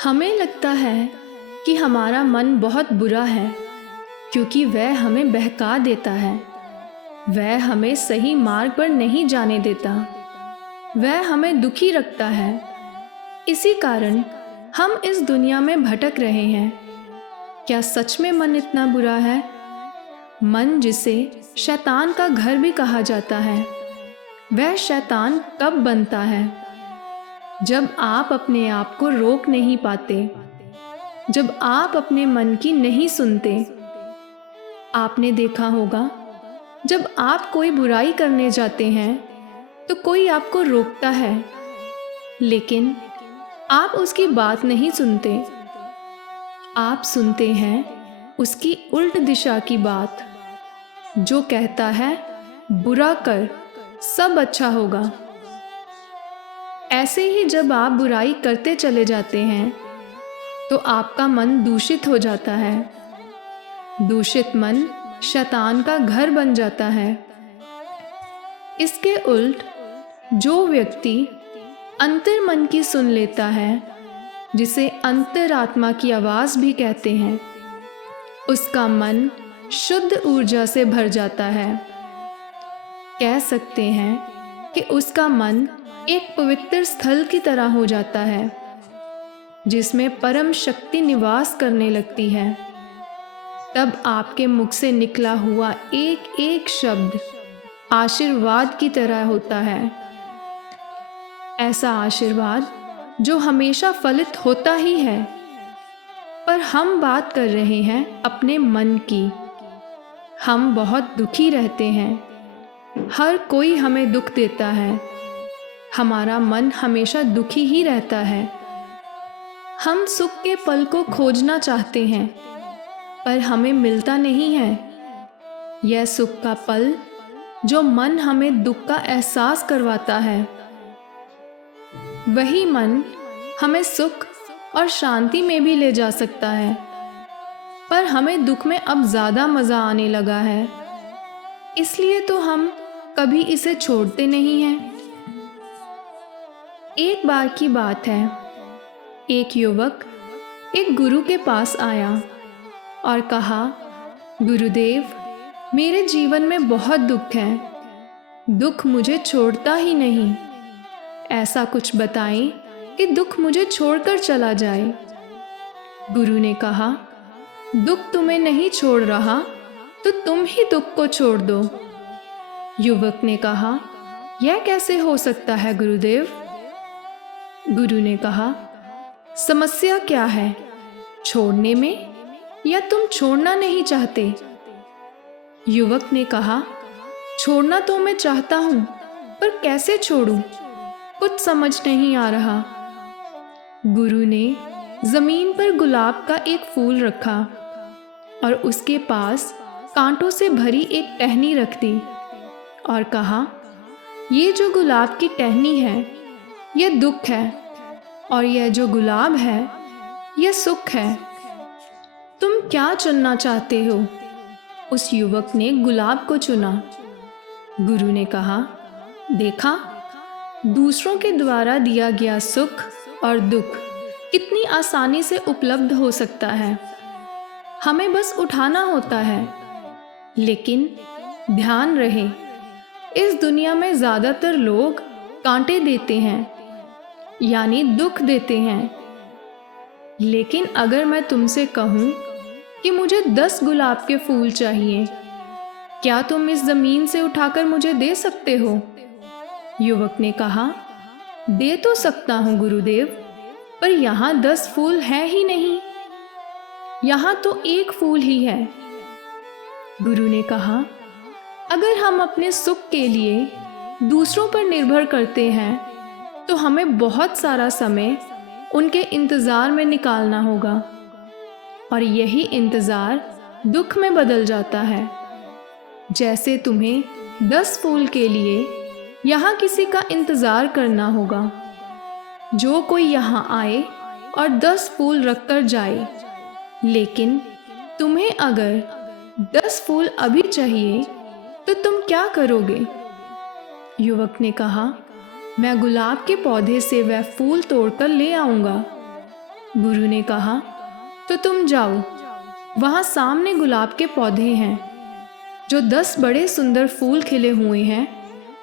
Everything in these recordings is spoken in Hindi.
हमें लगता है कि हमारा मन बहुत बुरा है क्योंकि वह हमें बहका देता है। वह हमें सही मार्ग पर नहीं जाने देता। वह हमें दुखी रखता है। इसी कारण हम इस दुनिया में भटक रहे हैं। क्या सच में मन इतना बुरा है? मन, जिसे शैतान का घर भी कहा जाता है, वह शैतान कब बनता है? जब आप अपने आप को रोक नहीं पाते, जब आप अपने मन की नहीं सुनते। आपने देखा होगा, जब आप कोई बुराई करने जाते हैं तो कोई आपको रोकता है, लेकिन आप उसकी बात नहीं सुनते। आप सुनते हैं उसकी उल्ट दिशा की बात, जो कहता है बुरा कर, सब अच्छा होगा। ऐसे ही जब आप बुराई करते चले जाते हैं तो आपका मन दूषित हो जाता है। दूषित मन शैतान का घर बन जाता है। इसके उल्ट जो व्यक्ति अंतर मन की सुन लेता है, जिसे अंतरात्मा की आवाज़ भी कहते हैं, उसका मन शुद्ध ऊर्जा से भर जाता है। कह सकते हैं कि उसका मन एक पवित्र स्थल की तरह हो जाता है, जिसमें परम शक्ति निवास करने लगती है। तब आपके मुख से निकला हुआ एक एक शब्द आशीर्वाद की तरह होता है। ऐसा आशीर्वाद जो हमेशा फलित होता ही है। पर हम बात कर रहे हैं अपने मन की। हम बहुत दुखी रहते हैं। हर कोई हमें दुख देता है। हमारा मन हमेशा दुखी ही रहता है। हम सुख के पल को खोजना चाहते हैं, पर हमें मिलता नहीं है। यह सुख का पल जो मन हमें दुख का एहसास करवाता है, वही मन हमें सुख और शांति में भी ले जा सकता है। पर हमें दुख में अब ज़्यादा मज़ा आने लगा है, इसलिए तो हम कभी इसे छोड़ते नहीं हैं। एक बार की बात है, एक युवक एक गुरु के पास आया और कहा, गुरुदेव, मेरे जीवन में बहुत दुख है। दुख मुझे छोड़ता ही नहीं। ऐसा कुछ बताएं कि दुख मुझे छोड़कर चला जाए। गुरु ने कहा, दुख तुम्हें नहीं छोड़ रहा तो तुम ही दुख को छोड़ दो। युवक ने कहा, यह कैसे हो सकता है गुरुदेव? गुरु ने कहा, समस्या क्या है, छोड़ने में या तुम छोड़ना नहीं चाहते? युवक ने कहा, छोड़ना तो मैं चाहता हूँ, पर कैसे छोड़ूं? कुछ समझ नहीं आ रहा। गुरु ने जमीन पर गुलाब का एक फूल रखा और उसके पास कांटों से भरी एक टहनी रख दी और कहा, ये जो गुलाब की टहनी है, यह दुख है, और यह जो गुलाब है, यह सुख है। तुम क्या चुनना चाहते हो? उस युवक ने गुलाब को चुना। गुरु ने कहा, देखा, दूसरों के द्वारा दिया गया सुख और दुख कितनी आसानी से उपलब्ध हो सकता है। हमें बस उठाना होता है। लेकिन ध्यान रहे, इस दुनिया में ज़्यादातर लोग कांटे देते हैं, यानी दुख देते हैं। लेकिन अगर मैं तुमसे कहूँ कि मुझे 10 गुलाब के फूल चाहिए, क्या तुम इस ज़मीन से उठाकर मुझे दे सकते हो? युवक ने कहा, दे तो सकता हूँ गुरुदेव, पर यहाँ 10 फूल हैं ही नहीं। यहाँ तो एक फूल ही है। गुरु ने कहा, अगर हम अपने सुख के लिए दूसरों पर निर्भर करते हैं तो हमें बहुत सारा समय उनके इंतज़ार में निकालना होगा, और यही इंतज़ार दुख में बदल जाता है। जैसे तुम्हें 10 फूल के लिए यहाँ किसी का इंतज़ार करना होगा, जो कोई यहाँ आए और 10 फूल रख कर जाए। लेकिन तुम्हें अगर 10 फूल अभी चाहिए तो तुम क्या करोगे? युवक ने कहा, मैं गुलाब के पौधे से वह फूल तोड़कर ले आऊँगा। गुरु ने कहा, तो तुम जाओ, वहाँ सामने गुलाब के पौधे हैं, जो 10 बड़े सुंदर फूल खिले हुए हैं,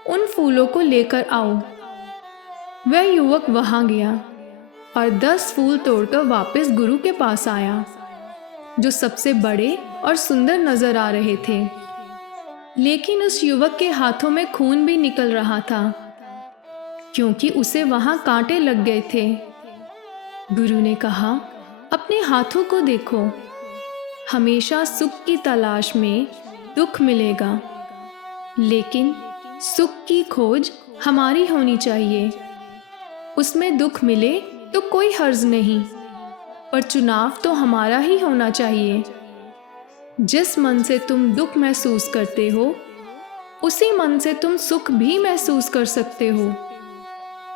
उन फूलों को लेकर आओ। वह युवक वहाँ गया और 10 फूल तोड़कर वापस गुरु के पास आया, जो सबसे बड़े और सुंदर नजर आ रहे थे। लेकिन उस युवक के हाथों में खून भी निकल रहा था, क्योंकि उसे वहाँ कांटे लग गए थे। गुरु ने कहा, अपने हाथों को देखो, हमेशा सुख की तलाश में दुख मिलेगा, लेकिन सुख की खोज हमारी होनी चाहिए। उसमें दुख मिले तो कोई हर्ज नहीं, पर चुनाव तो हमारा ही होना चाहिए। जिस मन से तुम दुख महसूस करते हो, उसी मन से तुम सुख भी महसूस कर सकते हो।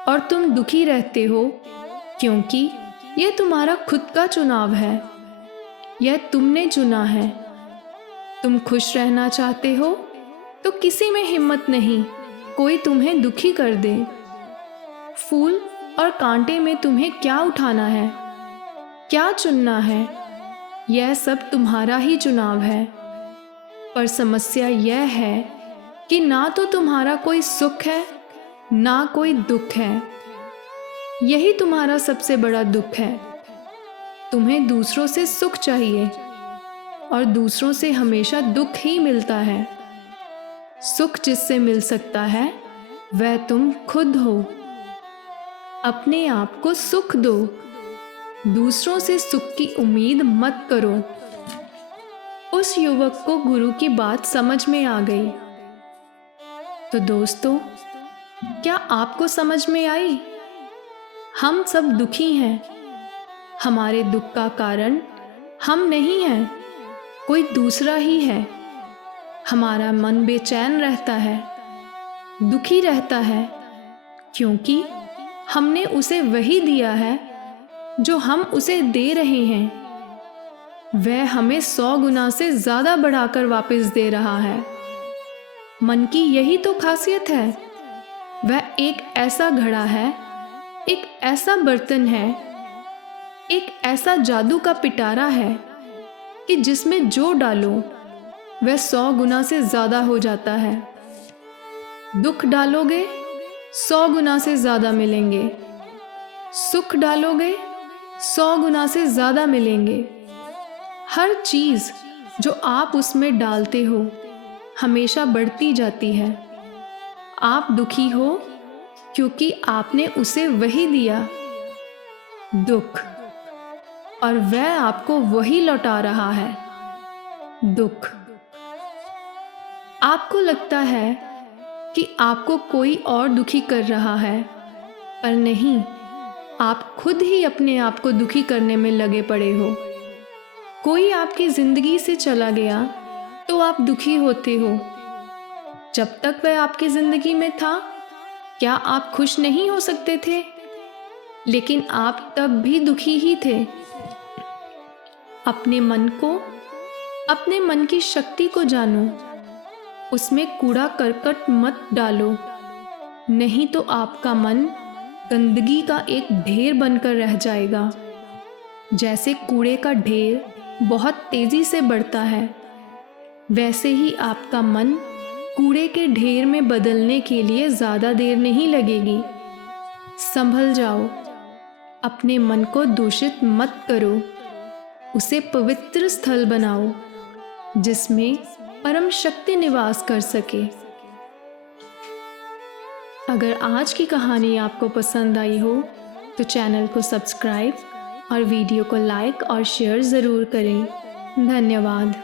और तुम दुखी रहते हो क्योंकि यह तुम्हारा खुद का चुनाव है, यह तुमने चुना है। तुम खुश रहना चाहते हो तो किसी में हिम्मत नहीं कोई तुम्हें दुखी कर दे। फूल और कांटे में तुम्हें क्या उठाना है, क्या चुनना है, यह सब तुम्हारा ही चुनाव है। पर समस्या यह है कि ना तो तुम्हारा कोई सुख है, ना कोई दुख है। यही तुम्हारा सबसे बड़ा दुख है। तुम्हें दूसरों से सुख चाहिए और दूसरों से हमेशा दुख ही मिलता है। सुख जिससे मिल सकता है वह तुम खुद हो। अपने आप को सुख दो, दूसरों से सुख की उम्मीद मत करो। उस युवक को गुरु की बात समझ में आ गई। तो दोस्तों, क्या आपको समझ में आई? हम सब दुखी हैं। हमारे दुख का कारण हम नहीं हैं, कोई दूसरा ही है। हमारा मन बेचैन रहता है, दुखी रहता है, क्योंकि हमने उसे वही दिया है जो हम उसे दे रहे हैं। वह हमें 100 गुना से ज़्यादा बढ़ाकर वापस दे रहा है। मन की यही तो खासियत है। वह एक ऐसा घड़ा है, एक ऐसा बर्तन है, एक ऐसा जादू का पिटारा है कि जिसमें जो डालो वह 100 गुना से ज़्यादा हो जाता है। दुख डालोगे 100 गुना से ज़्यादा मिलेंगे, सुख डालोगे 100 गुना से ज़्यादा मिलेंगे। हर चीज़ जो आप उसमें डालते हो हमेशा बढ़ती जाती है। आप दुखी हो क्योंकि आपने उसे वही दिया, दुख, और वह आपको वही लौटा रहा है, दुख। आपको लगता है कि आपको कोई और दुखी कर रहा है, पर नहीं, आप खुद ही अपने आप को दुखी करने में लगे पड़े हो। कोई आपकी ज़िंदगी से चला गया तो आप दुखी होते हो। जब तक वह आपकी ज़िंदगी में था, क्या आप खुश नहीं हो सकते थे? लेकिन आप तब भी दुखी ही थे। अपने मन को, अपने मन की शक्ति को जानो, उसमें कूड़ा करकट मत डालो, नहीं तो आपका मन गंदगी का एक ढेर बनकर रह जाएगा। जैसे कूड़े का ढेर बहुत तेज़ी से बढ़ता है, वैसे ही आपका मन कूड़े के ढेर में बदलने के लिए ज़्यादा देर नहीं लगेगी। संभल जाओ, अपने मन को दूषित मत करो, उसे पवित्र स्थल बनाओ जिसमें परम शक्ति निवास कर सके। अगर आज की कहानी आपको पसंद आई हो तो चैनल को सब्सक्राइब और वीडियो को लाइक और शेयर ज़रूर करें। धन्यवाद।